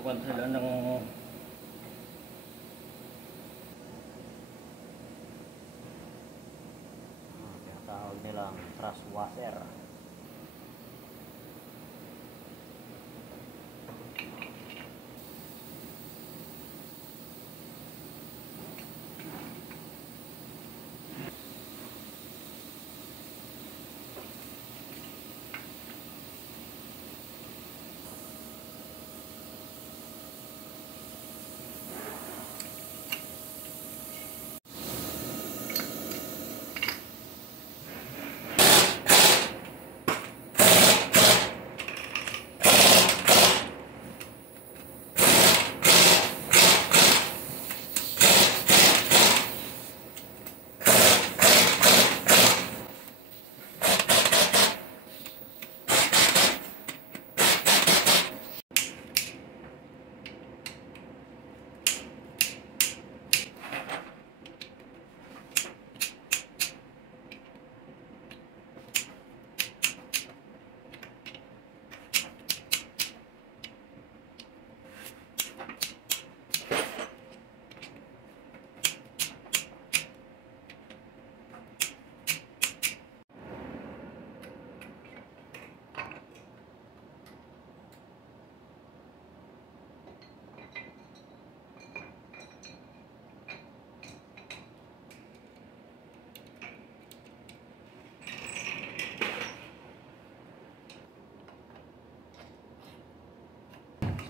Tutukan sila ng tinatawag nilang thrust washer.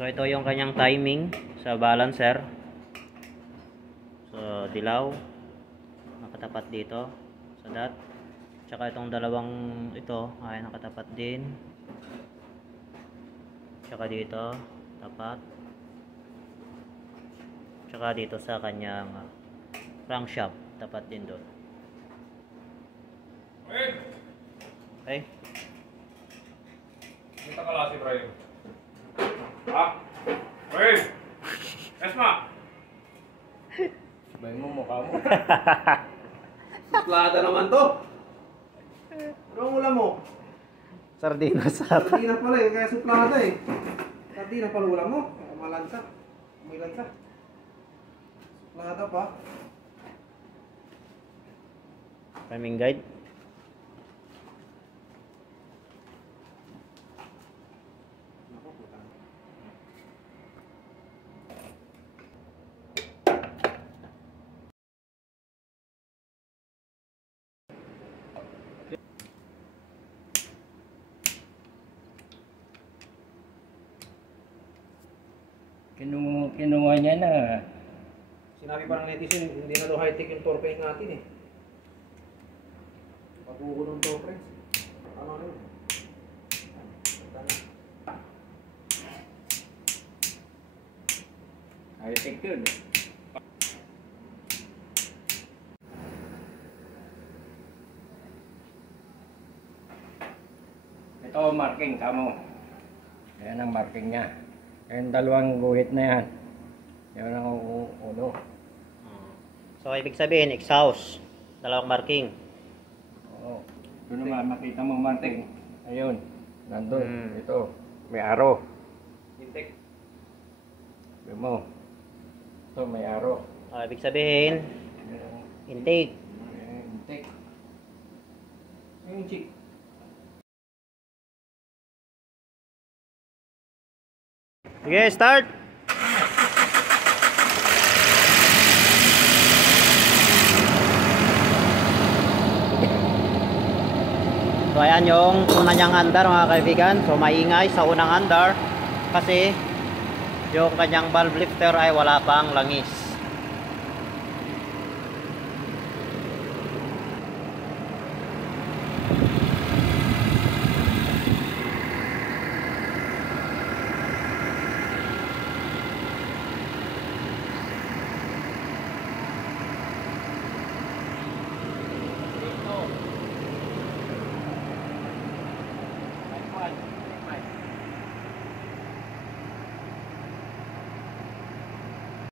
So ito yung kanyang timing sa balancer. So dilaw nakatapat dito sa dot. Tsaka itong dalawang ito ay nakatapat din. Tsaka dito tapat. Tsaka dito sa kanyang crankshaft tapat din doon. Okay. Kita ka si Brian. Ah! Hey! Esma! Sabay mo mukha mo. Suplada naman to. Ano ang ulam mo? Sardinas. Sardinas pala eh, kaya suplada eh. Sardinas pala ulam mo. Malansa. May lansa. Suplada pa. Timing guide. Kinuha niya na. Sinabi pa ng netizen, hindi na daw high-tech yung torped natin eh. Patuko ng torped. Ano yun? High-tech yun. Ito marking kamo. Ayan ang marking niya. Yung dalawang guhit na yan. Yan ang ulo. So ibig sabihin exhaust, dalawang marking. Oo. Doon naman makita mo marking. Ayun. Nandun. Ito. May arrow. Intake. Sabi mo. Ito may arrow. Ibig sabihin intake. Intake. Yung chick. Sige, start! So ayan yung una niyang andar mga kaibigan. So maingay sa unang andar kasi yung kanyang valve lifter ay wala pang langis.